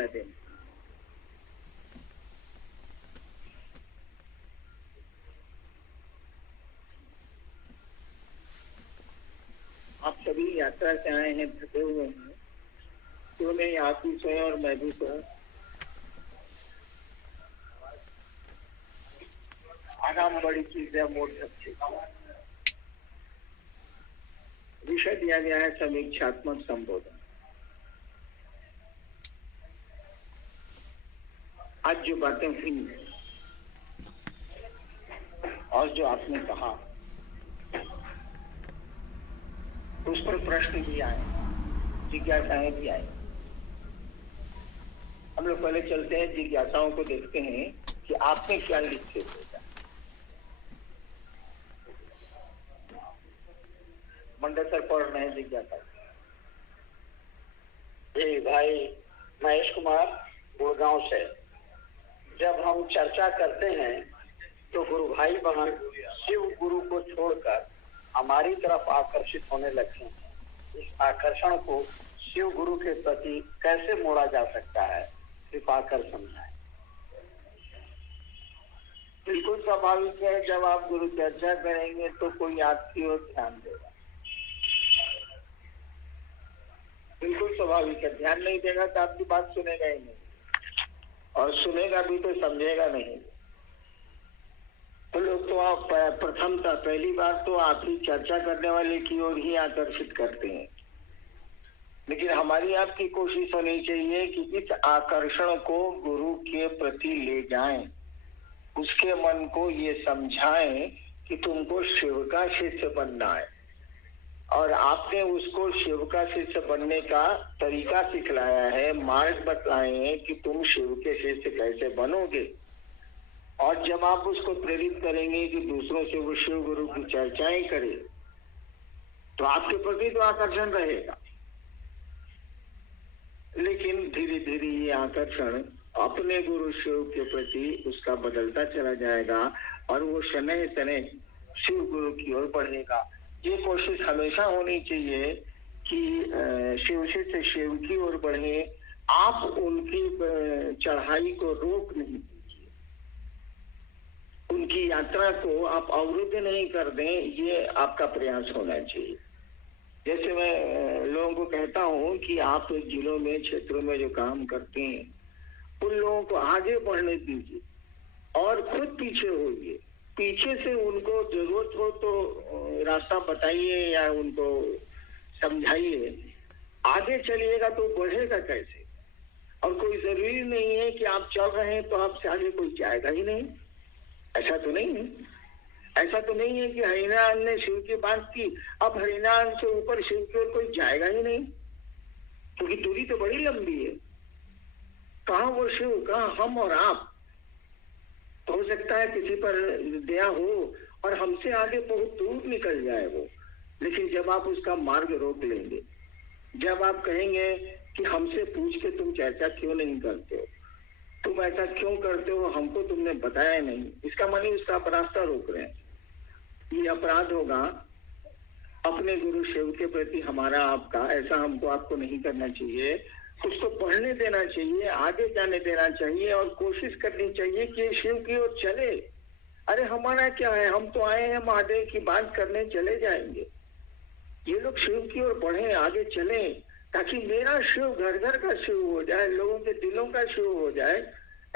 वाला दिन। आप सभी यात्रा से आए हैं, थके हुए हैं, क्यों नहीं आप भी सोए और मैं भी सोऊं। आराम बड़ी चीज है, मोड़ सकते। विषय दिया गया है समीक्षात्मक संबोधन। आज जो बातें हुई और जो आपने कहा उस पर प्रश्न भी आए, जिज्ञासाएं भी आई। हम लोग पहले चलते हैं, जिज्ञासाओं को देखते हैं कि आपने क्या लिख के भेजा। मंडल सर पढ़ रहे हैं जिज्ञासा। जी भाई महेश कुमार गुड़गांव से। जब हम चर्चा करते हैं तो गुरु भाई बहन शिव गुरु को छोड़कर हमारी तरफ आकर्षित होने लगते हैं। इस आकर्षण को शिव गुरु के प्रति कैसे मोड़ा जा सकता है, कृपा कर समझाएं। बिल्कुल स्वाभाविक है, जब आप गुरु चर्चा करेंगे तो कोई आपकी ओर ध्यान देगा। बिल्कुल स्वाभाविक है, ध्यान नहीं देगा तो आपकी बात सुनेगा ही नहीं, और सुनेगा भी तो समझेगा नहीं। तो लोग तो आप प्रथमतः पहली बार तो आप ही चर्चा करने वाले की ओर ही आकर्षित करते हैं। लेकिन हमारी आपकी कोशिश होनी चाहिए कि इस आकर्षण को गुरु के प्रति ले जाएं, उसके मन को ये समझाएं कि तुमको शिव का शिष्य बनना है, और आपने उसको शिव का शिष्य बनने का तरीका सिखलाया है, मार्ग बताए हैं कि तुम शिव के शिष्य कैसे बनोगे। और जब आप उसको प्रेरित करेंगे कि दूसरों से वो शिव गुरु की चर्चाएं करे, तो आपके प्रति तो आकर्षण रहेगा। लेकिन धीरे धीरे ये आकर्षण अपने गुरु शिव के प्रति उसका बदलता चला जाएगा, और वो शनय शनय शिव गुरु की ओर बढ़ेगा। ये कोशिश हमेशा होनी चाहिए कि शिव से शिव की ओर बढ़े। आप उनकी चढ़ाई को रोक नहीं दीजिए, उनकी यात्रा को आप अवरुद्ध नहीं कर दें, ये आपका प्रयास होना चाहिए। जैसे मैं लोगों को कहता हूँ कि आप जिलों में, क्षेत्रों में जो काम करते हैं, उन लोगों को आगे बढ़ने दीजिए और खुद पीछे होइए। पीछे से उनको जरूरत हो तो रास्ता बताइए या उनको समझाइए। आगे चलिएगा तो बढ़ेगा कैसे? और कोई जरूरी नहीं है कि आप चल रहे हैं तो आपसे आगे कोई जाएगा ही नहीं। ऐसा तो नहीं है। ऐसा तो नहीं है कि हरिनारायण ने शिव की बात की, अब हरिनारायण से ऊपर शिव की ओर कोई जाएगा ही नहीं, क्योंकि दूरी तो बड़ी लंबी है। कहाँ वो शिव, कहाँ हम और आप। हो सकता है किसी पर दया हो और हमसे आगे बहुत दूर निकल जाए वो, लेकिन जब आप उसका मार्ग रोक लेंगे, जब आप कहेंगे कि हमसे पूछ के तुम चर्चा क्यों नहीं करते हो, तुम ऐसा क्यों करते हो, हमको तुमने बताया नहीं, इसका माने उसका रास्ता रोक रहे हैं। ये अपराध होगा अपने गुरु शिव के प्रति हमारा आपका। ऐसा हमको आपको नहीं करना चाहिए। उसको पढ़ने देना चाहिए, आगे जाने देना चाहिए, और कोशिश करनी चाहिए कि शिव की ओर चले। अरे हमारा क्या है, हम तो आए हैं महादेव की बात करने, चले जाएंगे। ये लोग शिव की ओर बढ़े, आगे चले, ताकि मेरा शिव घर घर का शिव हो जाए, लोगों के दिलों का शिव हो जाए।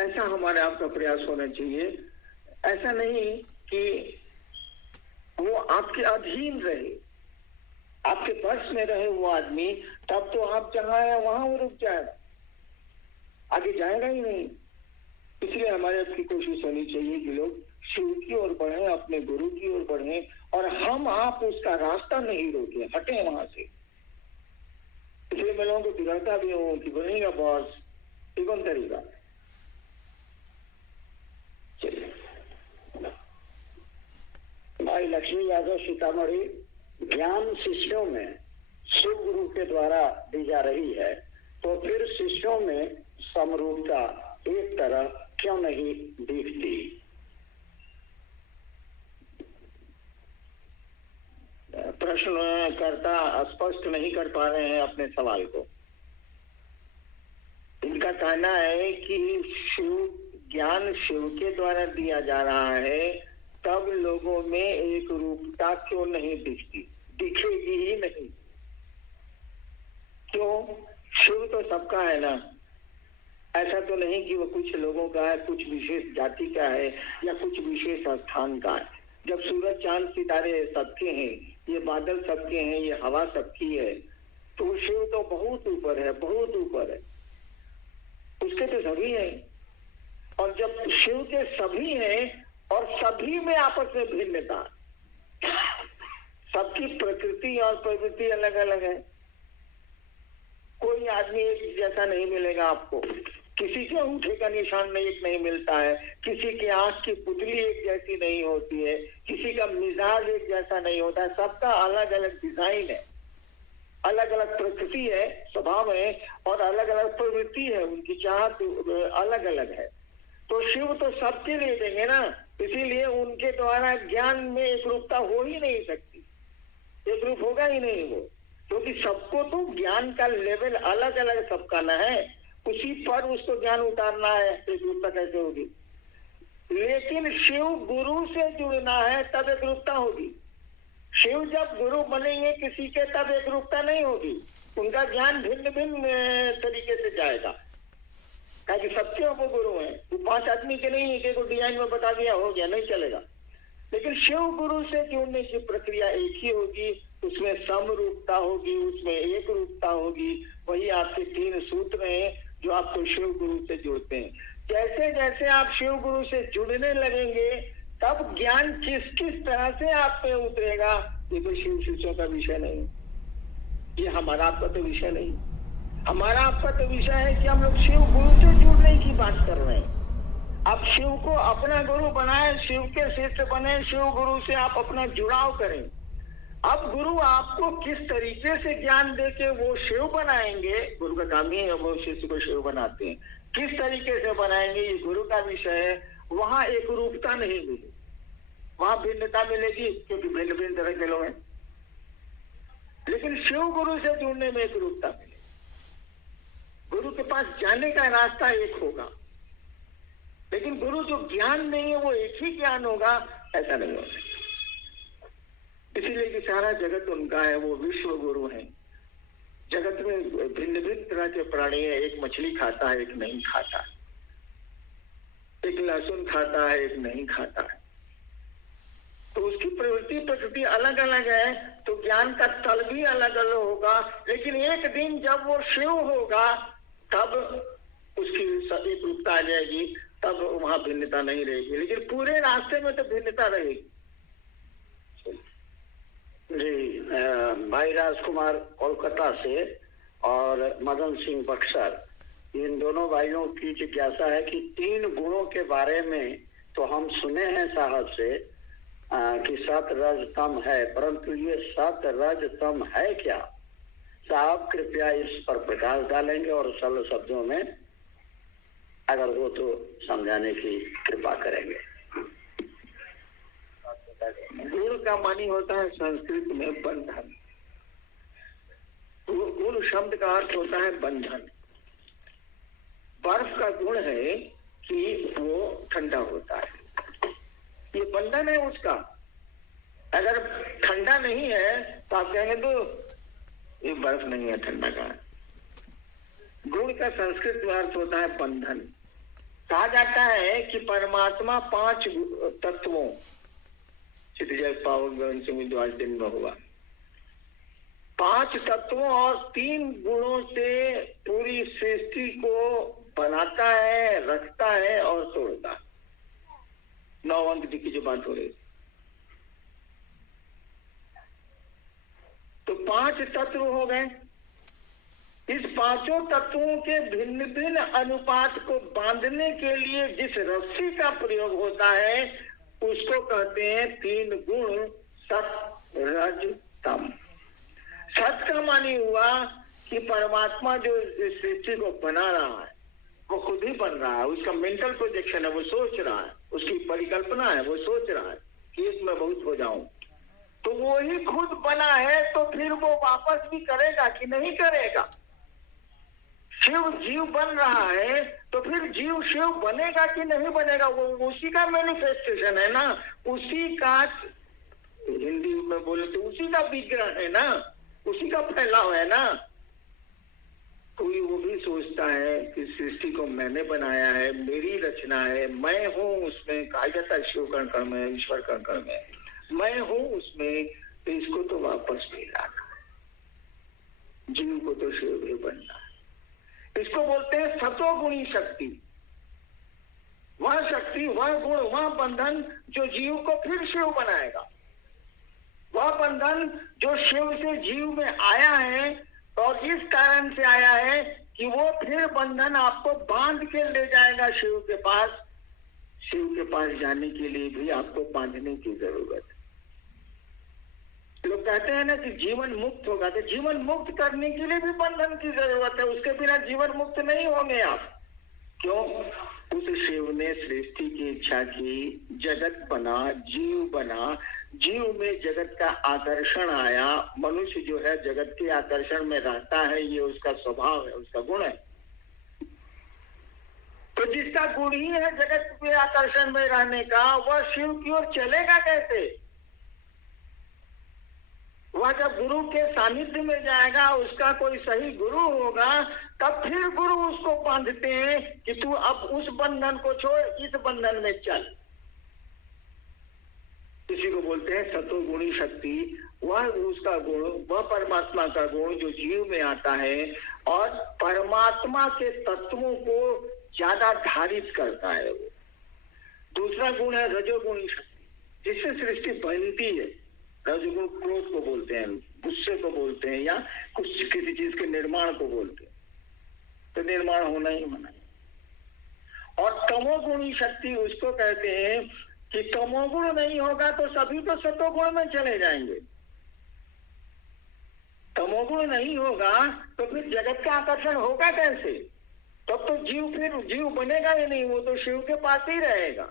ऐसा हमारा आपका प्रयास होना चाहिए। ऐसा नहीं कि वो आपके अधीन रहे, आपके बस में रहे वो आदमी, तब तो आप जहां है वहां वो रुक जाएगा, आगे जाएगा ही नहीं। इसलिए हमारे आपकी कोशिश होनी चाहिए कि लोग शिव की ओर बढ़े, अपने गुरु की ओर बढ़े, और हम आप उसका रास्ता नहीं रोके, हटे वहां से। इसलिए मैं लोगों को बिगड़ता भी हूँ कि बनेगा बॉस, ये कौन तरीका। चलिए भाई लक्ष्मी यादव सीतामढ़ी। ज्ञान शिष्यों में शिव गुरु के द्वारा दी जा रही है, तो फिर शिष्यों में समरूपता एक तरह क्यों नहीं दिखती? प्रश्नकर्ता स्पष्ट नहीं कर पा रहे हैं अपने सवाल को। उनका कहना है कि शिव ज्ञान शिव के द्वारा दिया जा रहा है, तब लोगों में एक रूपता क्यों नहीं दिखती, दिखेगी ही नहीं। क्यों? शिव तो सबका है ना। ऐसा तो नहीं कि वो कुछ लोगों का है, कुछ विशेष जाति का है या कुछ विशेष स्थान का है। जब सूरज चांद सितारे सबके हैं, ये बादल सबके हैं, ये हवा सबकी है, तो शिव तो बहुत ऊपर है, बहुत ऊपर है। उसके तो सभी हैं। और जब शिव के सभी हैं और सभी में आपस में भिन्नता, सबकी प्रकृति और प्रवृत्ति अलग अलग है। कोई आदमी एक जैसा नहीं मिलेगा आपको, किसी के अंगूठे का निशान एक नहीं मिलता है, किसी की आंख की पुतली एक जैसी नहीं होती है, किसी का मिजाज एक जैसा नहीं होता है। सबका अलग अलग डिजाइन है, अलग अलग प्रकृति है, स्वभाव है और अलग अलग प्रवृत्ति है, उनकी चाहत अलग अलग है। तो शिव तो सबके लिए देंगे ना, इसीलिए उनके द्वारा ज्ञान में एक रूपता हो ही नहीं सकती, एक रूप होगा ही नहीं वो, क्योंकि सबको तो ज्ञान का लेवल अलग अलग सबका ना है, उसी पर उसको ज्ञान उतारना है, एक रूपता कैसे होगी। लेकिन शिव गुरु से जुड़ना है तब एक रूपता होगी। शिव जब गुरु बनेंगे किसी के तब एक रूपता नहीं होगी, उनका ज्ञान भिन्न भिन्न तरीके से जाएगा, क्योंकि सबके वो गुरु हैं। वो 5 आदमी के नहीं, एक को डिजाइन में बता दिया हो गया, नहीं चलेगा। लेकिन शिव गुरु से जुड़ने की प्रक्रिया एक ही होगी, उसमें समरूपता होगी, उसमें एक रूपता होगी। वही आपके 3 सूत्र हैं जो आपको शिव गुरु से जोड़ते हैं। जैसे जैसे आप शिव गुरु से जुड़ने लगेंगे तब ज्ञान किस किस तरह से आप पे उतरेगा, ये तो शिव शिष्यों का विषय नहीं, ये हमारा आपका तो विषय नहीं। हमारा आपका तो विषय है कि हम लोग शिव गुरु से जुड़ने की बात कर रहे हैं। आप शिव को अपना गुरु बनाए, शिव के शिष्य बने, शिव गुरु से आप अपना जुड़ाव करें। अब गुरु आपको किस तरीके से ज्ञान देके वो शिव बनाएंगे, गुरु का काम ही है वो शिष्य को शिव बनाते हैं, किस तरीके से बनाएंगे ये गुरु का विषय है। वहां एक रूपता नहीं मिलेगी, वहां भिन्नता मिलेगी क्योंकि भिन्न भिन्न तरह के लोग हैं। लेकिन शिव गुरु से जुड़ने में एक रूपता मिलेगी, गुरु के पास जाने का रास्ता एक होगा, लेकिन गुरु जो ज्ञान नहीं है वो एक ही ज्ञान होगा, ऐसा नहीं होगा। इसीलिए कि सारा जगत उनका है, वो विश्व गुरु है। जगत में भिन्न भिन्न तरह के प्राणी है, एक मछली खाता है, एक नहीं खाता है, एक लहसुन खाता है, एक नहीं खाता है। तो उसकी प्रवृत्ति प्रकृति अलग अलग है, तो ज्ञान का तल भी अलग अलग होगा। लेकिन एक दिन जब वो शिव होगा तब उसकी एक रूपता आ जाएगी, तब वहां भिन्नता नहीं रहेगी। लेकिन पूरे रास्ते में तो भिन्नता रहेगी। जी, भाई राजकुमार कोलकाता से और मदन सिंह बक्सर, इन दोनों भाइयों की जिज्ञासा है कि 3 गुणों के बारे में तो हम सुने हैं साहब से कि सत रज तम है, परंतु ये सत रज तम है क्या? साहब कृपया इस पर प्रकाश डालेंगे और सरल शब्दों में अगर हो तो समझाने की कृपा करेंगे। गुण का मानी होता है संस्कृत में बंधन। गुण शब्द का अर्थ होता है बंधन। बर्फ का गुण है कि वो ठंडा होता है, ये बंधन है उसका। अगर ठंडा नहीं है तो आप कहेंगे तो ये बर्फ नहीं है, ठंडा का। गुण का संस्कृत में अर्थ होता है बंधन। कहा जाता है कि परमात्मा 5 तत्वों, क्षितिज पावन से आज दिन में हुआ, 5 तत्वों और 3 गुणों से पूरी सृष्टि को बनाता है, रखता है और तोड़ता है। 9 अंक की जो बात हो रही, तो 5 तत्व हो गए। इस 5 तत्वों के भिन्न भिन्न अनुपात को बांधने के लिए जिस रस्सी का प्रयोग होता है उसको कहते हैं 3 गुण, सत रज तम। सत का मानी हुआ कि परमात्मा जो इस सृष्टि को बना रहा है वो खुद ही बन रहा है, उसका मेंटल प्रोजेक्शन है, वो सोच रहा है, उसकी परिकल्पना है, वो सोच रहा है कि इसमें बहुत हो जाऊं, तो वो ही खुद बना है, तो फिर वो वापस भी करेगा कि नहीं करेगा? शिव जीव बन रहा है तो फिर जीव शिव बनेगा कि नहीं बनेगा? वो उसी का मैनिफेस्टेशन है ना, उसी का, हिंदी में बोले तो उसी का विग्रह है ना, उसी का फैलाव है ना। कोई वो भी सोचता है कि सृष्टि को मैंने बनाया है, मेरी रचना है, मैं हूं उसमें, कहा जाता है शिव कण कण में, ईश्वर कण कण में, मैं हूं उसमें, तो इसको तो वापस नहीं लाना, जीव को तो शिव भी बनना है। इसको बोलते हैं सतोगुणी शक्ति। वह शक्ति, वह गुण, वह बंधन जो जीव को फिर शिव बनाएगा, वह बंधन जो शिव से जीव में आया है और इस कारण से आया है कि वो फिर बंधन आपको बांध के ले जाएगा शिव के पास। शिव के पास जाने के लिए भी आपको बांधने की जरूरत है। लोग कहते हैं ना कि जीवन मुक्त होगा, तो जीवन मुक्त करने के लिए भी बंधन की जरूरत है, उसके बिना जीवन मुक्त नहीं होंगे आप। क्यों? उस शिव ने सृष्टि की इच्छा की, जगत बना, जीव बना, जीव में जगत का आकर्षण आया। मनुष्य जो है जगत के आकर्षण में रहता है, ये उसका स्वभाव है, उसका गुण है। तो जिसका गुण ही है जगत के आकर्षण में रहने का, वह शिव की ओर चलेगा कैसे? वह जब गुरु के सानिध्य में जाएगा, उसका कोई सही गुरु होगा, तब फिर गुरु उसको बांधते हैं कि तू अब उस बंधन को छोड़, इस बंधन में चल। इसी को बोलते हैं सतोगुणी शक्ति। वह उसका गुण, वह परमात्मा का गुण जो जीव में आता है और परमात्मा के तत्वों को ज्यादा धारित करता है। वो दूसरा गुण है रजोगुणी शक्ति, जिससे सृष्टि बनती है। रजोगुण क्रोध को बोलते हैं, गुस्से को बोलते हैं, या कुछ किसी चीज के निर्माण को बोलते हैं। तो निर्माण होना ही होना है। और तमोगुणी शक्ति उसको कहते हैं कि तमोगुण नहीं होगा तो सभी तो सतोगुण में चले जाएंगे। तमोगुण नहीं होगा तो फिर जगत का आकर्षण होगा कैसे? तब तो जीव फिर जीव बनेगा ही नहीं, वो तो शिव के पास ही रहेगा।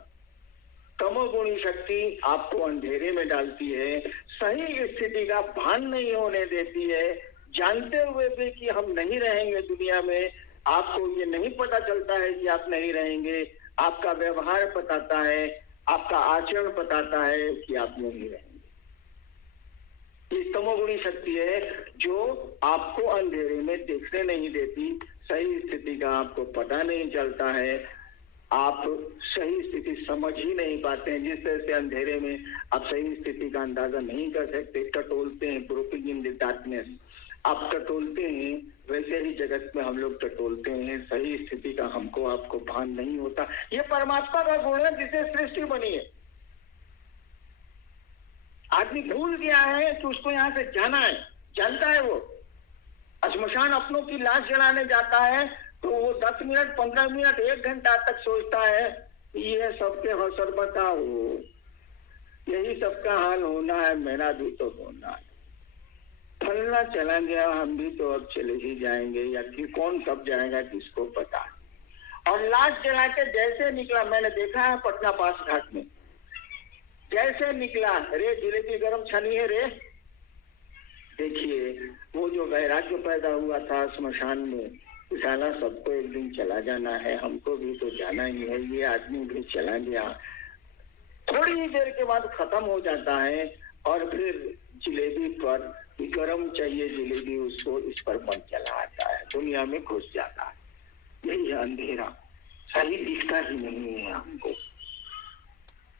तमोगुणी शक्ति आपको अंधेरे में डालती है, सही स्थिति का भान नहीं होने देती है। जानते हुए भी कि हम नहीं रहेंगे दुनिया में, आपको ये नहीं पता चलता है कि आप नहीं रहेंगे। आपका व्यवहार बताता है, आपका आचरण बताता है कि आप नहीं रहेंगे। ये तमोगुणी शक्ति है जो आपको अंधेरे में देखने नहीं देती, सही स्थिति का आपको पता नहीं चलता है, आप सही स्थिति समझ ही नहीं पाते हैं। जिस तरह से अंधेरे में आप सही स्थिति का अंदाजा नहीं कर सकते, टटोलते हैं, ग्रोपिंग इन द डार्कनेस, आप टटोलते हैं, वैसे ही जगत में हम लोग टटोलते हैं, सही स्थिति का हमको आपको भान नहीं होता। ये परमात्मा का गुण है जिससे सृष्टि बनी है। आदमी भूल गया है कि उसको यहाँ से जाना है, जानता है वो। श्मशान अपनों की लाश जलाने जाता है तो वो 10 मिनट, 15 मिनट, 1 घंटा तक सोचता है ये सबके हौसरबता हो, यही सबका हाल होना है, मेरा भी तो होना है। फलना चला गया, हम भी तो अब चले ही जाएंगे, या कि कौन कब जाएगा किसको पता। और लाश जला के जैसे निकला, मैंने देखा है पटना पास घाट में, जैसे निकला, रे जिलेबी गरम छनी है रे। देखिए वो जो वैराग्य पैदा हुआ था श्मशान में, साला सबको एक दिन चला जाना है, हमको भी तो जाना ही है, ये आदमी भी चला गया। थोड़ी ही देर के बाद खत्म हो जाता है और फिर जिलेबी पर गरम चाहिए जिलेबी, उसको इस पर मन चला आता है, दुनिया में घुस जाता है। यही है अंधेरा, सही दिखता ही नहीं है हमको।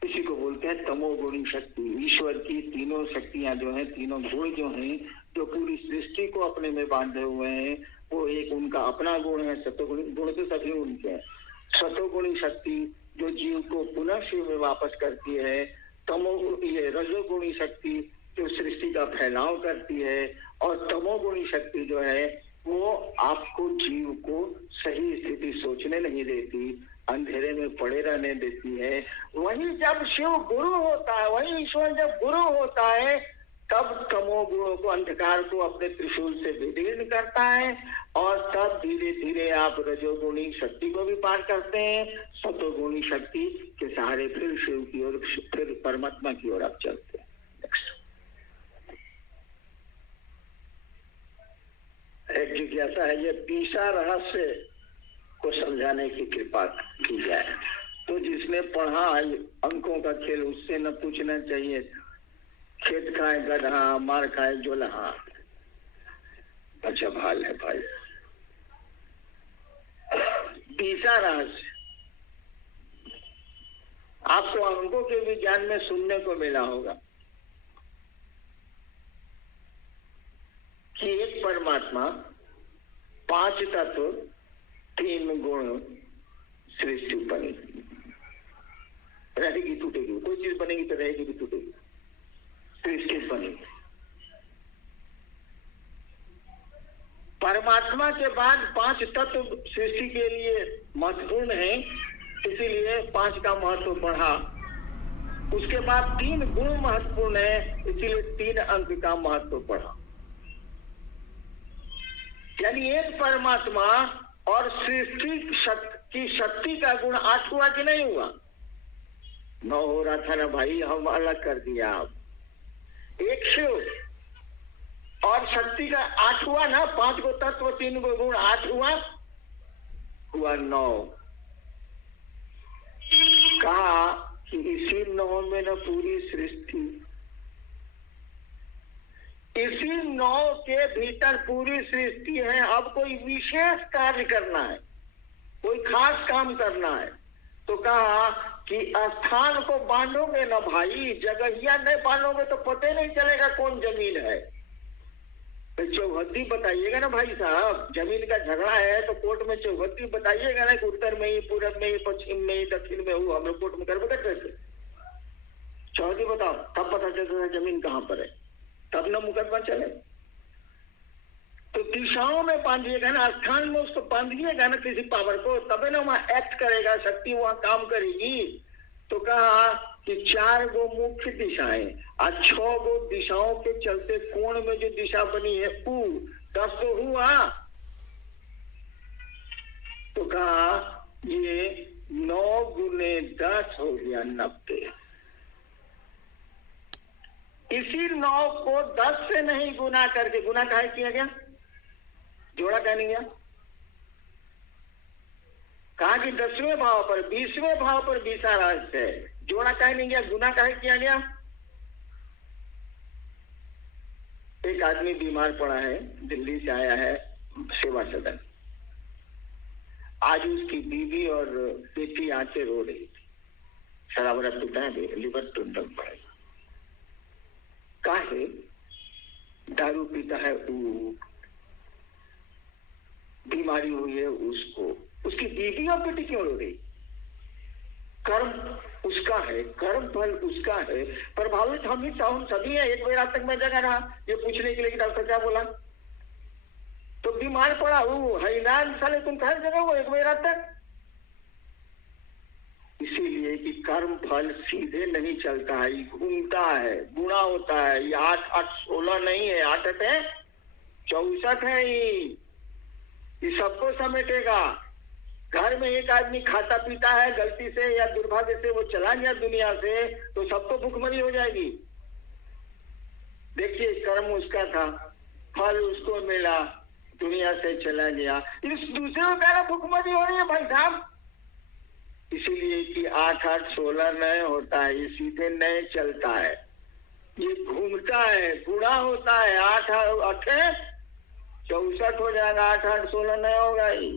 इसी को बोलते हैं तमोगुणी शक्ति। ईश्वर की तीनों शक्तियां जो हैं, तीनों गुण जो हैं, जो पूरी सृष्टि को अपने में बांधे हुए हैं, वो एक उनका अपना गुण है। सतोगुणी गुण तो सभी उनके हैं। सतोगुणी शक्ति जो जीव को पुनः शिव में वापस करती है, ये रजोगुणी शक्ति जो सृष्टि का फैलाव करती है, और तमोगुणी शक्ति जो है वो आपको जीव को सही स्थिति सोचने नहीं देती, अंधेरे में पड़े रहने देती है। वही जब शिव गुरु होता है, वही ईश्वर जब गुरु होता है, तब तमोगुणों को, अंधकार को अपने त्रिशूल से विदीर्ण करता है, और तब धीरे धीरे आप रजोगुणी शक्ति को भी पार करते हैं। सतोगुणी शक्ति के सहारे फिर शिव की ओर, फिर परमात्मा की ओर आप चलते हैं। एक जिज्ञासा है, ये बीसा रहस्य को समझाने की कृपा की जाए। तो जिसने पढ़ा अंकों का खेल उससे न पूछना चाहिए, खेत खाए गधा मार खाए जोलहा। अच्छा भाल है भाई, बीसा रहस्य आपको अंकों के विज्ञान में सुनने को मिला होगा कि एक परमात्मा 5 तत्व 3 गुण सृष्टि बनी, रहेगी टूटेगी, कोई चीज बनेगी तो रहेगी भी टूटेगी, सृष्टि बनी। परमात्मा के बाद 5 तत्व सृष्टि के लिए महत्वपूर्ण है, इसीलिए 5 का महत्व बढ़ा। उसके बाद 3 गुण महत्वपूर्ण है, इसीलिए 3 अंक का महत्व बढ़ा। यानी एक परमात्मा और सृष्टि की शक्ति का गुण 8 हुआ कि नहीं हुआ? 9 हो रहा था ना भाई, हम अलग कर दिया। अब एक शिव और शक्ति का 8 हुआ ना, 5 को तत्व 3 को गुण 8 हुआ 9। कहा कि इसी 9 में न पूरी सृष्टि, इसी 9 के भीतर पूरी सृष्टि है। अब कोई विशेष कार्य करना है, कोई खास काम करना है, तो कहा कि स्थान को बांधोगे ना भाई, जगहिया नहीं बांधोगे तो पता ही नहीं चलेगा कौन जमीन है। तो चौहद्दी बताइएगा ना भाई साहब, जमीन का झगड़ा है तो कोर्ट में चौहद्दी बताइएगा ना कि उत्तर में ही, पूरब में ही, पश्चिम में ही, दक्षिण में हो, हम लोग कोर्ट में कर कैसे? चौहद्दी बताओ, तब पता चलता है जमीन कहाँ पर है, तब ना मुकदमा चले। तो दिशाओं में बांधिएगा ना, स्थान में उसको बांधिएगा ना किसी पावर को, तबे ना वहां एक्ट करेगा, शक्ति वहां काम करेगी। तो कहा कि 4 गो मुख्य दिशाएं और 6 गो दिशाओं के चलते कोण में जो दिशा बनी है ऊ 10 गो हुआ। तो कहा ये 9 गुने 10 हो गया 90। इसी 9 को 10 से नहीं गुना करके, गुना काहे किया गया, जोड़ा क्या नहीं गया? कहा कि 10वें भाव पर 20वें भाव पर बीसा रहस्य है, जोड़ा काहे नहीं गया, गुना काहे किया गया? एक आदमी बीमार पड़ा है, दिल्ली से आया है सेवा सदन। आज उसकी बीवी और बेटी आके रो रही थी, शराब पीता है, लिवर टूटन पड़ेगा। काहे दारू पीता है, बीमारी हुई है उसको, उसकी बीवी और बेटी क्यों रो रही? कर्म उसका है, कर्म फल उसका है, प्रभावित हम सभी है। एक बेर तक मैं जगह रहा ये पूछने के लिए कि डॉक्टर क्या बोला, तो बीमार पड़ा हूँ हैरान, साले तुम कहाँ जगह हो एक बेर तक? इसीलिए कि कर्म फल सीधे नहीं चलता है, घूमता है, गुणा होता है। ये 8 8 16 नहीं है, 8 है 64 है। ये सबको समेटेगा। घर में एक आदमी खाता पीता है, गलती से या दुर्भाग्य से वो चला गया दुनिया से, तो सबको भूखमरी हो जाएगी। देखिए कर्म उसका था, फल उसको मिला, दुनिया से चला गया। इस दूसरे को कहना भूखमरी हो रही है भाई साहब। इसीलिए कि 8 8 16 नए होता है, ये सीधे नए चलता है, ये घूमता है, गुणा होता है। 8 8 64 हो जाएगा, 8 8 16 नए होगा ही।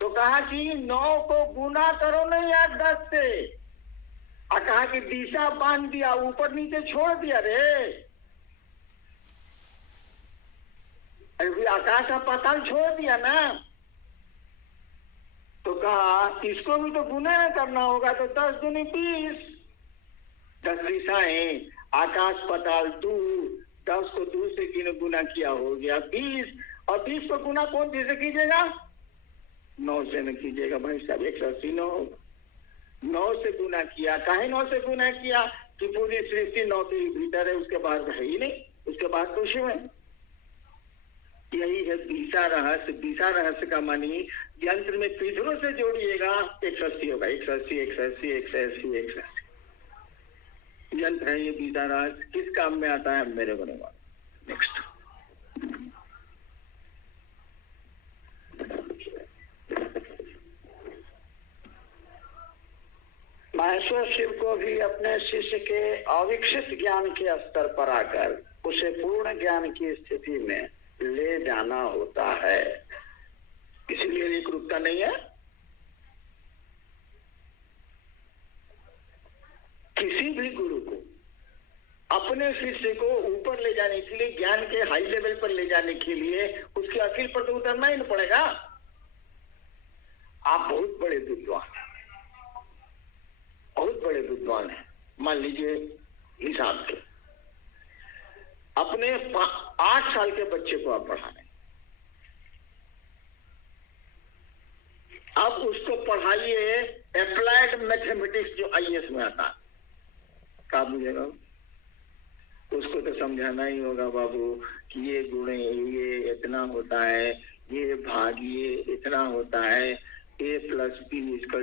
तो कहा कि 9 को गुना करो नहीं 8 10 से, और कहा कि दिशा बांध दिया, ऊपर नीचे छोड़ दिया रे। अरे आकाश और पाताल छोड़ दिया ना। तो कहा इसको भी तो गुना करना होगा, तो 10 दूनी 20, 10 दिशाएं, आकाश पाताल 2, 10 को 2 से गुना किया हो गया 20, और 20 को गुना कौन से कीजिएगा? 9 से न कीजिएगा भाई साहब, 180 9 होगा। 9 से गुना किया, काहे 9 से गुना किया? कि पूरी सृष्टि 9 के भीतर है, उसके बाद है ही नहीं, उसके बाद तो शिव है। यही है बीसा रहस्य। बीसा रहस्य का मानी यंत्र में पीछरों से जोड़िएगा 180 होगा, 180 180 180 180 यंत्र है ये बीसा रहस्य। किस काम में आता है मेरे को नहीं मालूम। नेक्स्ट महेश्वर शिव को भी अपने शिष्य के अविकसित ज्ञान के स्तर पर आकर उसे पूर्ण ज्ञान की स्थिति में ले जाना होता है। इसलिए एक रूपता नहीं है। किसी भी गुरु को अपने शिष्य को ऊपर ले जाने के लिए, ज्ञान के हाई लेवल पर ले जाने के लिए उसके अखिल पर तो उतरना ही नहीं पड़ेगा। आप बहुत बड़े विद्वान हैं, बहुत बड़े विद्वान हैं, मान लीजिए हिसाब के, अपने 8 साल के बच्चे को आप पढ़ा रहे, अब उसको पढ़ाइए अप्लाइड मैथमेटिक्स जो आईएएस में आता है, क्या बुझेगा? उसको तो समझाना ही होगा बाबू कि ये गुणे ये इतना होता है, ये भाग ये इतना होता है, a + b =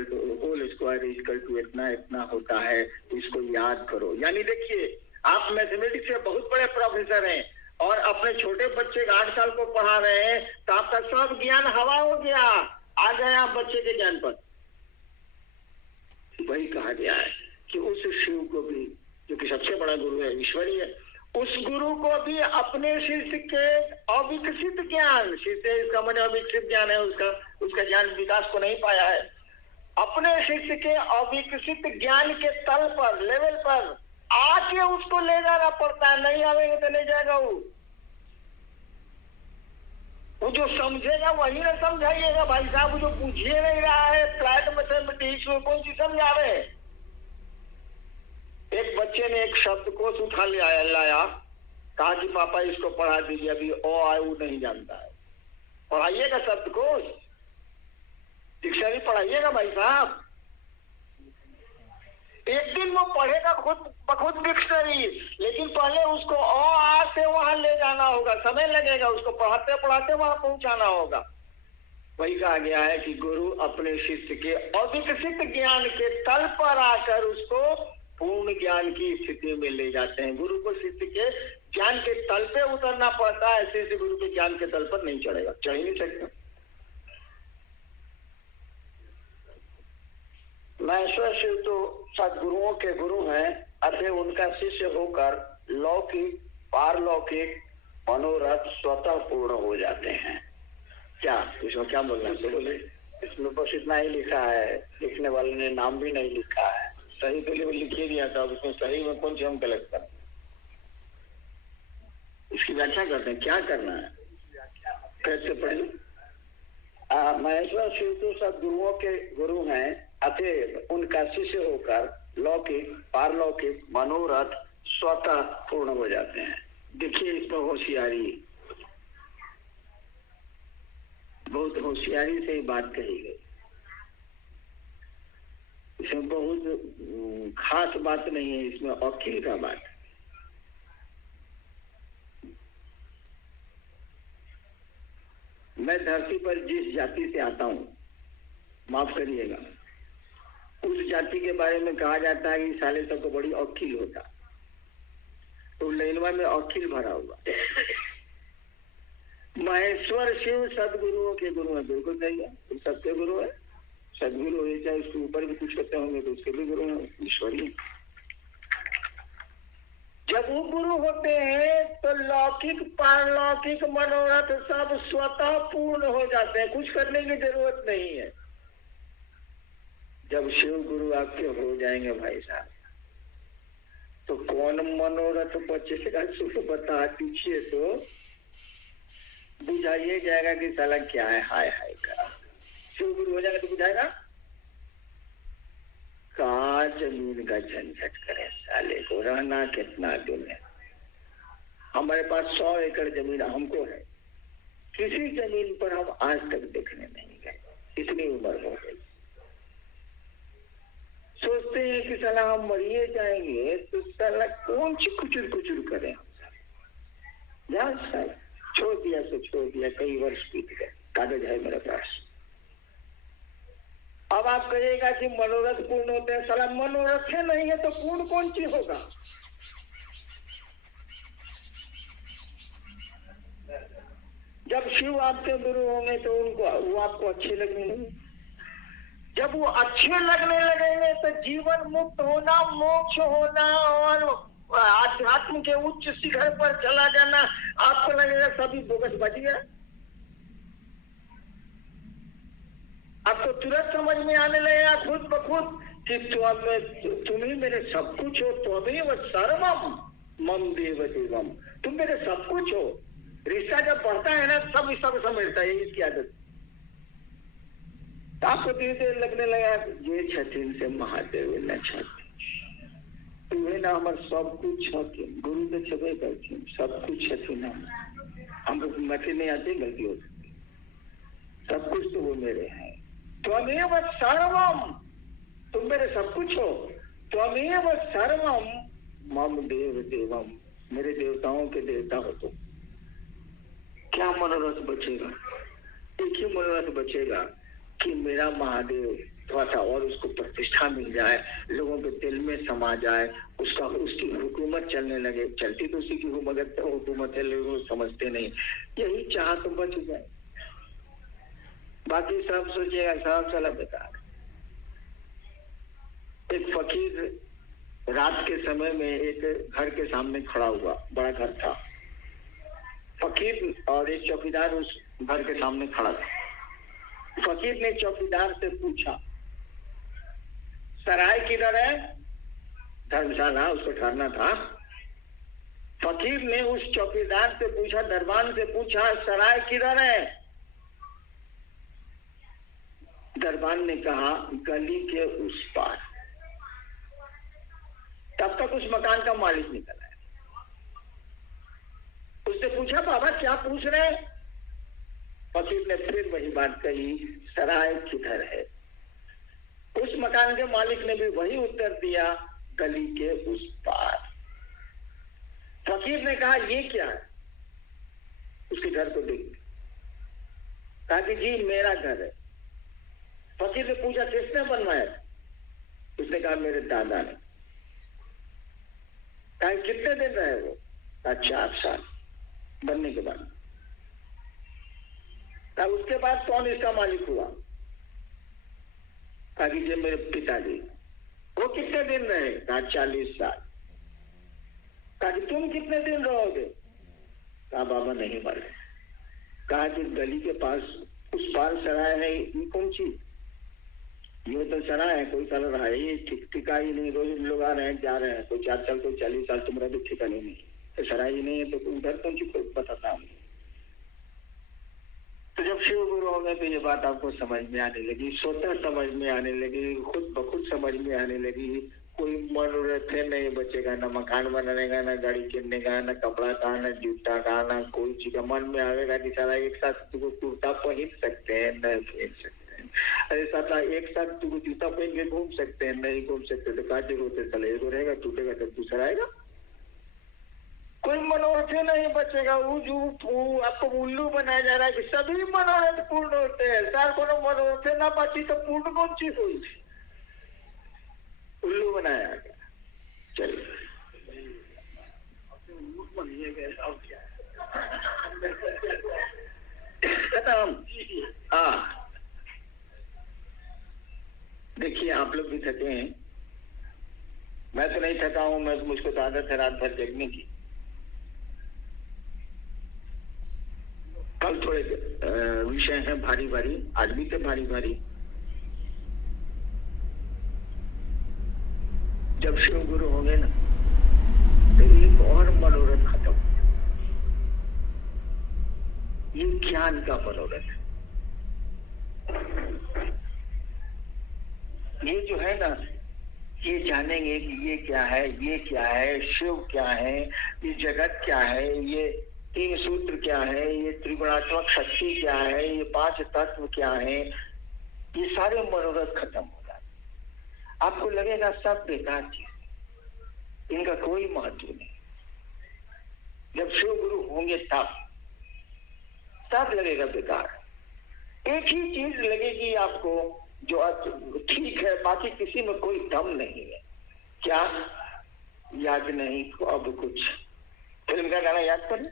होल स्क्वायर = इतना इतना होता है, इसको याद करो। यानी देखिए, आप मैथमेटिक्स के बहुत बड़े प्रोफेसर हैं और अपने छोटे बच्चे 8 साल को पढ़ा रहे हैं, तो आपका सब ज्ञान हवा हो गया, आ गए आप बच्चे के ज्ञान पर। वही कहा गया है कि उस शिव को भी, जो कि सबसे बड़ा गुरु है, ईश्वरीय है, उस गुरु को भी अपने शिष्य के अविकसित ज्ञान, शिष्य इसका मन अविकसित ज्ञान है, उसका ज्ञान विकास को नहीं पाया है, अपने शिष्य के अविकसित ज्ञान के तल पर, लेवल पर आके उसको ले जाना पड़ता है। नहीं आवेंगे तो नहीं जाएगा। वो जो समझेगा वही ना समझाइएगा भाई साहब। वो जो पूछिए नहीं रहा है फ्लैट मैथमेटिक्स में, कौन सी समझा रहे हैं? एक बच्चे ने एक शब्दकोश उठा लाया, कहा कि पापा इसको पढ़ा दीजिए, अभी ओ आए वो नहीं जानता है। पढ़ाइएगा शब्दकोश, डिक्शनरी पढ़ाइएगा भाई साहब। एक दिन वो पढ़ेगा खुद डिक्शनरी, लेकिन पहले उसको ओ आ से वहां ले जाना होगा, समय लगेगा, उसको पढ़ाते पढ़ाते वहां पहुंचाना होगा। वही कहा गया है कि गुरु अपने शिष्य के अविकसित ज्ञान के तल पर आकर उसको पूर्ण ज्ञान की स्थिति में ले जाते हैं। गुरु को शिष्य के ज्ञान के तल पे उतरना पड़ता है, शिष्य गुरु के ज्ञान के तल पर नहीं चढ़ेगा, चढ़ ही नहीं सकता। महेश्वर शिव तो सदगुरुओं के गुरु हैं, अतः उनका शिष्य होकर लौकिक पारलौकिक मनोरथ स्वतः पूर्ण हो जाते हैं। क्या इसमें क्या बोलना है? बोले इसमें बस इतना ही लिखा है, लिखने वाले ने नाम भी नहीं लिखा है। सही तो लिखिए दिया था, उसमें सही में कौन से हम गलत करें? इसकी व्याख्या करते हैं, क्या करना है, कैसे पढ़े? महेश्वर शिव तो सदगुरुओं के गुरु हैं, अतः उनका शिष्य होकर लौकिक पारलौकिक मनोरथ स्वतः पूर्ण हो जाते हैं। देखिए इसमें होशियारी, बहुत होशियारी से बात कही गई। इसमें बहुत खास बात नहीं है, इसमें अकील का बात है। मैं धरती पर जिस जाति से आता हूं, माफ करिएगा, उस जाति के बारे में कहा जाता है कि साले सबको बड़ी अकील होता, तो लैनवा में अकील भरा हुआ। महेश्वर शिव सदगुरुओं के गुरु है, बिल्कुल सही है, तो सबके गुरु है। सदगुरु हो चाहे उसके ऊपर भी कुछ करते होंगे तो उसके भी गुरु हैं, ईश्वरी। जब वो गुरु होते हैं तो लौकिक पारलौकिक मनोरथ सब स्वतः पूर्ण हो जाते हैं, कुछ करने की जरूरत नहीं है। जब शिव गुरु आपके हो जाएंगे भाई साहब, तो कौन मनोरथ बचेगा? सुख बता दीजिए तो बुझाइए जाएगा कि साला क्या है, हाय हाय का। शिव गुरु हो जाएगा तो बुझाएगा कहा जमीन का झंझट करे साले को, रहना कितना दिन है। हमारे पास 100 एकड़ जमीन हमको है, किसी जमीन पर हम आज तक देखने नहीं गए, इतनी उम्र हो गई। सोचते हैं कि साला हम मरिए जाएंगे तो साला कौन सी कुचुर कुचुर करें हम साले। जा साला छोड़ दिया तो छोड़ दिया, कई वर्ष बीत गए, कागज है मेरे पास। अब आप कहिएगा कि मनोरथ पूर्ण होते हैं, साला मनोरथ नहीं है तो पूर्ण कौन चीज होगा? जब शिव आपके गुरु होंगे तो उनको वो आपको अच्छे लगेंगे। जब वो अच्छे लगने लगेंगे तो जीवन मुक्त होना, मोक्ष होना और आध्यात्म के उच्च शिखर पर चला जाना आपको लगेगा सभी बोगस बच गया। आपको तुरंत समझ में आने लगेगा खुद ब खुद कि तुम ही मेरे सब कुछ हो, त्वमेव सर्वम मम देव देवम, तुम मेरे सब कुछ हो। रिश्ता जब बढ़ता है ना सब समझता है, इसकी आदत। आपको धीरे धीरे लगने लगा ये छथिन से महादेव न छथिन, तुम्हें ना हमारे सब कुछ छथिन, गुरु तो छबे करथिन, सब कुछ छथिन। हम मथे नहीं आते, गलती हो सकती, सब कुछ तो वो मेरे हैं। त्वमेव सर्वम, तुम मेरे सब कुछ हो। त्वमेव सर्वम मम देव देवम, मेरे देवताओं के देवता हो तुम। क्या मनोरथ बचेगा? एक ही मनोरथ बचेगा कि मेरा महादेव थोड़ा सा और उसको प्रतिष्ठा मिल जाए, लोगों के दिल में समा जाए, उसकी हुकूमत चलने लगे। चलती तो उसी की हुकूमत है, लोग समझते नहीं। यही चाह तो बच जाए, बाकी सब सोचेगा सब चला बेकार। एक फकीर रात के समय में एक घर के सामने खड़ा हुआ, बड़ा घर था। फकीर और एक चौकीदार उस घर के सामने खड़ा था। फकीर ने चौकीदार से पूछा, सराय किधर है? धर्मशाला, उसको ठहरना था। फकीर ने उस चौकीदार से पूछा, दरबान से पूछा, सराय किधर है? दरबान ने कहा, गली के उस पार। तब तक उस मकान का मालिक निकला है। उसने पूछा, बाबा क्या पूछ रहे? फकीर ने फिर वही बात कही, सराय किधर है? उस मकान के मालिक ने भी वही उत्तर दिया, गली के उस पार। फकीर ने कहा, ये क्या है? उसके घर को देख कहा कि जी मेरा घर है। फकीर ने पूछा, किसने बनवाया? उसने कहा, मेरे दादा ने। कहा, कितने दिन रहे वो? कहा, 4 साल बनने के बाद। कहा, उसके बाद कौन इसका मालिक हुआ? कहा कि मेरे पिताजी। वो कितने दिन रहे? कहा, 40 साल। कहा कि तुम कितने दिन रहोगे? कहा, बाबा नहीं मरे। कहा कि गली के पास उस पार सराय है, ये कौन चीज? ये तो सराय है, कोई चल रहा है, ये ठिका ही नहीं, रोज लोग आ रहे हैं जा रहे हैं, कोई 4 साल कोई 40 साल, तुम्हारा तो ठिकाना नहीं, तो सराय ही नहीं है, तो उधर कौन चीज बताता हूँ। तो जब शिव गुरु होंगे तो ये बात आपको समझ में आने लगी, स्वतः समझ में आने लगी, खुद ब खुद समझ में आने लगी। कोई मनोरथ नहीं बचेगा, ना मकान बनाने का, ना गाड़ी किनने का, ना कपड़ा का, ना जूता का, ना कोई चीज का। मन में आएगा कि सारा एक साथ तुमको कुर्ता पहन सकते हैं, नहीं पहन सकते हैं। अरे साला एक साथ तुमको जूता पहन के घूम सकते हैं, नहीं घूम सकते। तो काटे होते चले, एक रहेगा, टूटेगा तो दूसरा आएगा। कोई मनोरथ नहीं बचेगा। वो आपको उल्लू बनाया जा रहा है कि सभी मनोरथ पूर्ण होते हैं। सार को मनोरथ ना बची तो पूर्ण कौन चीज हुई? उल्लू बनाया गया। चलिए खत्म। हाँ, देखिए आप लोग भी थके हैं, मैं तो नहीं थका हूं। मुझको तो आदत है रात भर जगने की। कल थोड़े विषय हैं भारी भारी, आज भी थे भारी भारी। जब शिव गुरु होंगे ना तो एक और मनोरथ खत्म। ये ज्ञान का मनोरथ, ये जो है ना, ये जानेंगे कि ये क्या है, ये क्या है, शिव क्या है, ये जगत क्या है, ये 3 सूत्र क्या है, ये त्रिगुणात्मक शक्ति क्या है, ये 5 तत्व क्या है। ये सारे मनोरथ खत्म हो जाए। आपको लगेगा सब बेकार चीज, इनका कोई महत्व नहीं। जब शिव गुरु होंगे तब लगेगा बेकार। एक ही चीज लगेगी आपको जो ठीक है, बाकी किसी में कोई दम नहीं है। क्या? याद नहीं अब कुछ। फिल्म का गाना याद करें,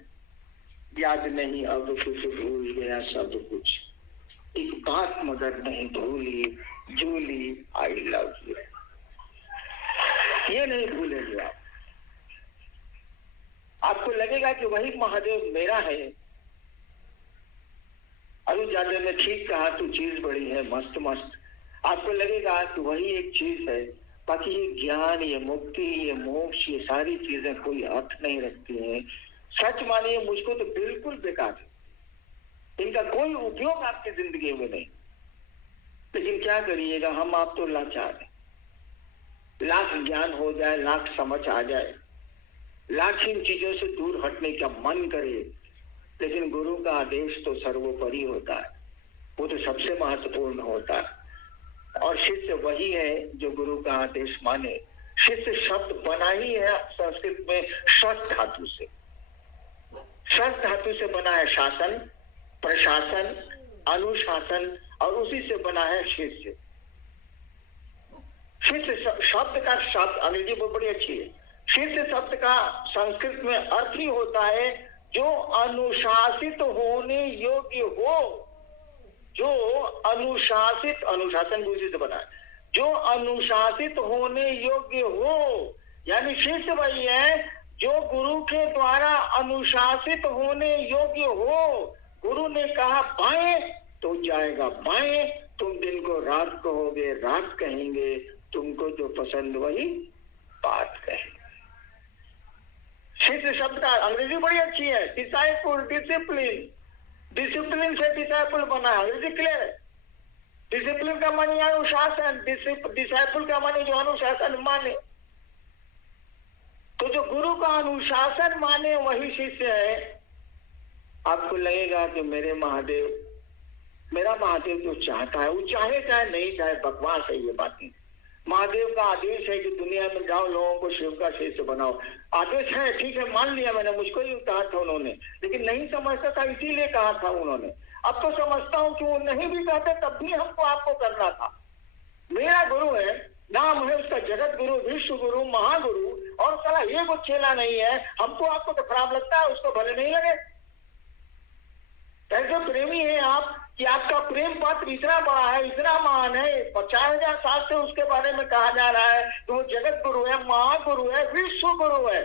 याद नहीं अब कुछ, भूल गया सब कुछ। एक बात मगर नहीं भूली, झूल लगेगा कि वही महादेव मेरा है। अरुण यादव ने ठीक कहा, तू चीज बड़ी है मस्त मस्त। आपको लगेगा कि वही एक चीज है, बाकी ये ज्ञान, ये मुक्ति, ये मोक्ष, ये सारी चीजें कोई अर्थ नहीं रखती हैं। सच मानिए मुझको तो बिल्कुल बेकार है, इनका कोई उपयोग आपकी जिंदगी में नहीं। लेकिन क्या करिएगा, हम आप तो लाचार हैं। लाख ज्ञान हो जाए, लाख समझ आ जाए, लाख इन चीजों से दूर हटने का मन करे, लेकिन गुरु का आदेश तो सर्वोपरि होता है, वो तो सबसे महत्वपूर्ण होता है। और शिष्य वही है जो गुरु का आदेश माने। शिष्य शब्द बना ही है संस्कृत में शस धातु से। शस धातु से बना है शासन, प्रशासन, अनुशासन, और उसी से बना है शिष्य। शिष्य शब्द का शब्द अंग्रेजी बहुत बड़ी अच्छी है। शिष्य शब्द का संस्कृत में अर्थ ही होता है जो अनुशासित होने योग्य हो, जो अनुशासित, अनुशासन उसी से बना है, जो अनुशासित होने योग्य हो। यानी शिष्य वही है जो गुरु के द्वारा अनुशासित होने योग्य हो। गुरु ने कहा बाएं तो जाएगा बाएं, तुम दिन को रात कहोगे रात कहेंगे, तुमको जो पसंद वही बात कहेंगे। शिष्य शब्द का अंग्रेजी बड़ी अच्छी है, डिसाइपल, डिसिप्लिन। डिसिप्लिन से डिसाइपल बना है, अंग्रेजी क्लियर है। डिसिप्लिन का माने अनुशासन, डिसाइपल का माने जो अनुशासन माने। तो जो गुरु का अनुशासन माने वही शिष्य है। आपको लगेगा कि मेरा महादेव जो चाहता है, वो चाहे चाहे नहीं चाहे, बकवास है ये बातें। महादेव का आदेश है कि दुनिया में जाओ, लोगों को शिव का शिष्य बनाओ। आदेश है, ठीक है, मान लिया मैंने, मुझको ही कहा था उन्होंने, लेकिन नहीं समझता था इसीलिए कहा था उन्होंने। अब तो समझता हूं कि वो नहीं भी कहते तब भी हमको आपको करना था। मेरा गुरु है, नाम है उसका जगत गुरु, विश्व गुरु, महागुरु, और साला ये कुछ चेला नहीं है। हमको आपको तो खराब लगता है, उसको भले नहीं लगे। ऐसे प्रेमी है आप कि आपका प्रेम पत्र इतना बड़ा है, इतना महान है, 50,000 साल से उसके बारे में कहा जा रहा है कि वो जगत गुरु है, महागुरु है, विश्व गुरु है।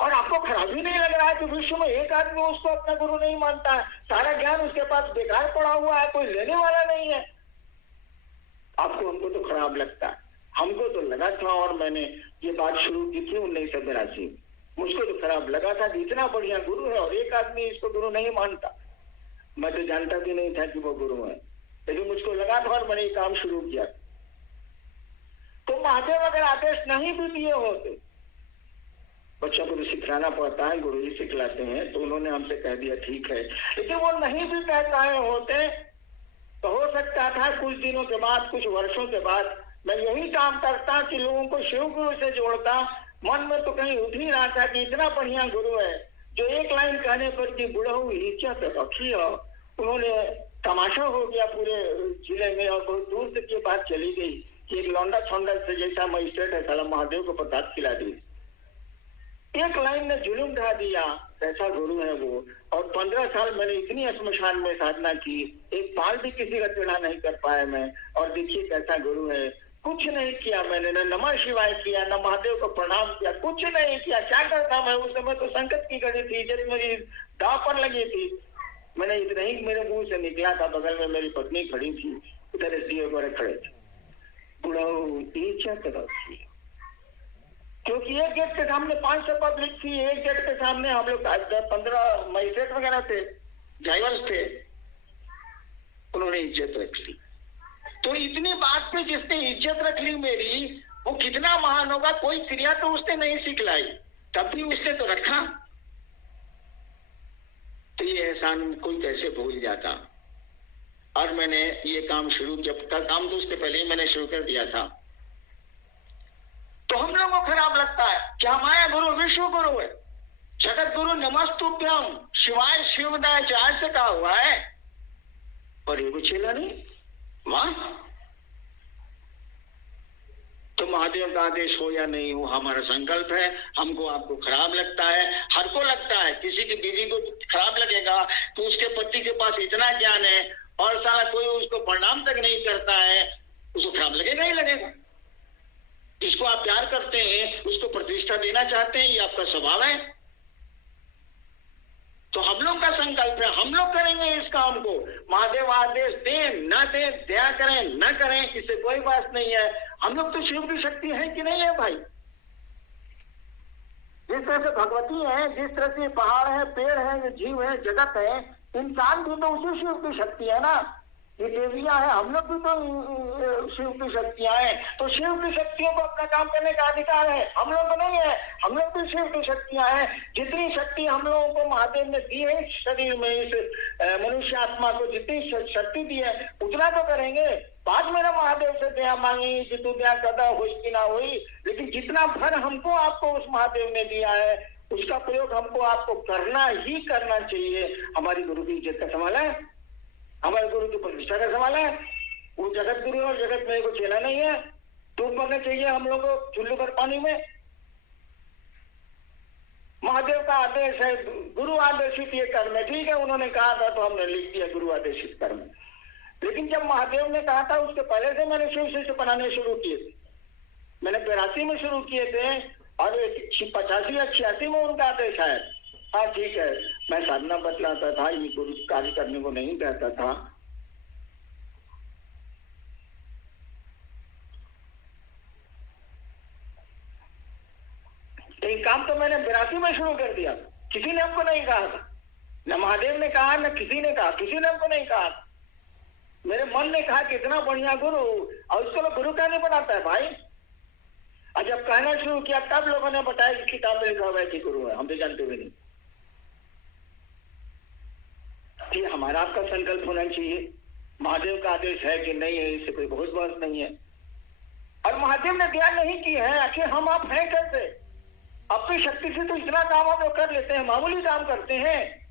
और आपको खराब ही नहीं लग रहा है कि विश्व में एक आदमी उसको अपना गुरु नहीं मानता है, सारा ज्ञान उसके पास बेकार पड़ा हुआ है, कोई लेने वाला नहीं है। आपको, हमको तो खराब लगता है। हमको तो लगा था, और मैंने ये बात शुरू की थी 1982 में, मुझको तो खराब लगा था कि इतना बढ़िया गुरु है और एक आदमी इसको गुरु नहीं मानता। मैं तो जानता भी नहीं था कि वो गुरु है, लेकिन मुझको लगा था और मैंने ये काम शुरू किया। तो महादेव अगर आदेश नहीं भी दिए होते, बच्चों को तो सिखाना पड़ता है, गुरु जी सिखलाते हैं, तो उन्होंने हमसे कह दिया ठीक है, लेकिन वो नहीं भी कहता है होते तो हो सकता था कुछ दिनों के बाद, कुछ वर्षों के बाद मैं यही काम करता कि लोगों को शिव गुरु से जोड़ता। मन में तो कहीं उठ ही रहा था कि इतना बढ़िया गुरु है जो एक लाइन कहने पर कि बुढ़ऊ इज्जत रखी हो। उन्होंने तमाशा हो गया पूरे जिले में, और बहुत दूर तक ये बात चली गई कि एक लौंडा छोंडा से जैसा मजिस्ट्रेट है, साला महादेव को प्रसाद खिला दी। एक लाइन ने जुलूम ढा दिया, कैसा गुरु है वो। और 15 साल मैंने इतनी श्मशान में साधना की, एक बाल भी किसी का टेढ़ा नहीं कर पाया मैं, और देखिए कैसा गुरु है। कुछ नहीं किया मैंने, न नमः शिवाय किया, न महादेव को प्रणाम किया, कुछ नहीं किया। क्या करता मैं उस समय, तो संकट की घड़ी थी, जब मेरी दांव पर लगी थी। मैंने इतना ही मेरे मुंह से निकला था, बगल में मेरी पत्नी खड़ी थी, इधर एसडीओ गोरे खड़े थे, बुढ़ऊ इज्जत रखी। क्योंकि एक गेट के सामने 500 पब्लिक थी, एक गेट के सामने हम लोग 15 मजिस्ट्रेट वगैरह थे, ड्राइवर्स थे, उन्होंने इज्जत रख ली। तो इतनी बात पे जिसने इज्जत रख ली मेरी, वो कितना महान होगा। कोई क्रिया तो उसने नहीं सिखलाई, तब भी उसने तो रखा। तो ये एहसान कोई कैसे भूल जाता। और मैंने ये काम शुरू किया, काम तो उसके पहले ही मैंने शुरू कर दिया था। तो हम लोगों को खराब लगता है कि हमारा गुरु विश्व गुरु है, जगत गुरु नमस्तुभ्यम शिवाय शिवदाय चार से कहा हुआ है, और ये कुछ चला नहीं। वाह, तो महादेव का आदेश हो या नहीं हो, हमारा संकल्प है। हमको आपको खराब लगता है, हर को लगता है। किसी की बीवी को खराब लगेगा तो उसके पति के पास इतना ज्ञान है और साला कोई उसको प्रणाम तक नहीं करता है, उसको खराब लगेगा ही लगेगा। जिसको आप प्यार करते हैं उसको प्रतिष्ठा देना चाहते हैं, ये आपका स्वभाव है। तो हम लोग का संकल्प है, हम लोग करेंगे इस काम को। महादेव आदेश दें न दें, दया करें न करें, इससे कोई बात नहीं है। हम लोग तो शिव की शक्ति है कि नहीं है भाई? जिस तरह से भगवती है, जिस तरह से पहाड़ है, पेड़ है, जीव है, जगत है, इंसान भी तो उसी शिव की शक्ति है ना। ये देवियां है, हम लोग भी तो शिव की शक्तियां हैं। तो शिव की शक्तियों को अपना काम करने का अधिकार है, हम लोग को नहीं है। हम लोग भी शिव की शक्तियां हैं। जितनी शक्ति हम लोगों को महादेव ने दी है शरीर में, इस मनुष्य आत्मा को जितनी शक्ति दी है उतना तो करेंगे। बाद में ना महादेव से दया मांगी कि तू दया कदा हुई कि ना हुई, लेकिन जितना भर हमको आपको उस महादेव ने दिया है उसका प्रयोग हमको आपको करना ही करना चाहिए। हमारी गुरु की इज्जत का सवाल है, हमारे गुरु की प्रतिष्ठा का सवाल है। वो जगत गुरु और जगत में को चेला नहीं है। डूब मरना चाहिए हम लोग को चुल्लू पर पानी में। महादेव का आदेश है, गुरु आदेशित ये कर्म है, ठीक है, उन्होंने कहा था तो हमने लिख दिया गुरु आदेशित कर्म। लेकिन जब महादेव ने कहा था उसके पहले से मैंने शिव शिष्य बनाने शुरू किए थे। मैंने 82 में शुरू किए थे और 85 या 86 में उनका आदेश आया। हाँ ठीक है, मैं साधना बतलाता था, ये गुरु कार्य करने को नहीं कहता था। तो ये काम तो मैंने 82 में शुरू कर दिया। किसी ने हमको नहीं कहा था, न महादेव ने कहा न किसी ने कहा, किसी ने हमको नहीं कहा। मेरे मन ने कहा कितना बढ़िया गुरु, और उसको गुरु क्या नहीं बनाता है भाई। और जब कहना शुरू किया तब लोगों ने बताया कि किताब में लिखा हुआ है कि गुरु है, हम तो जानते हुए नहीं। ये हमारा आपका संकल्प होना चाहिए। महादेव का आदेश है कि नहीं है, इससे कोई बहुत बात नहीं है। और महादेव ने दया नहीं की है, आखिर हम आप हैं कैसे? अपनी शक्ति से तो इतना काम हम लोग कर लेते हैं, मामूली काम करते हैं।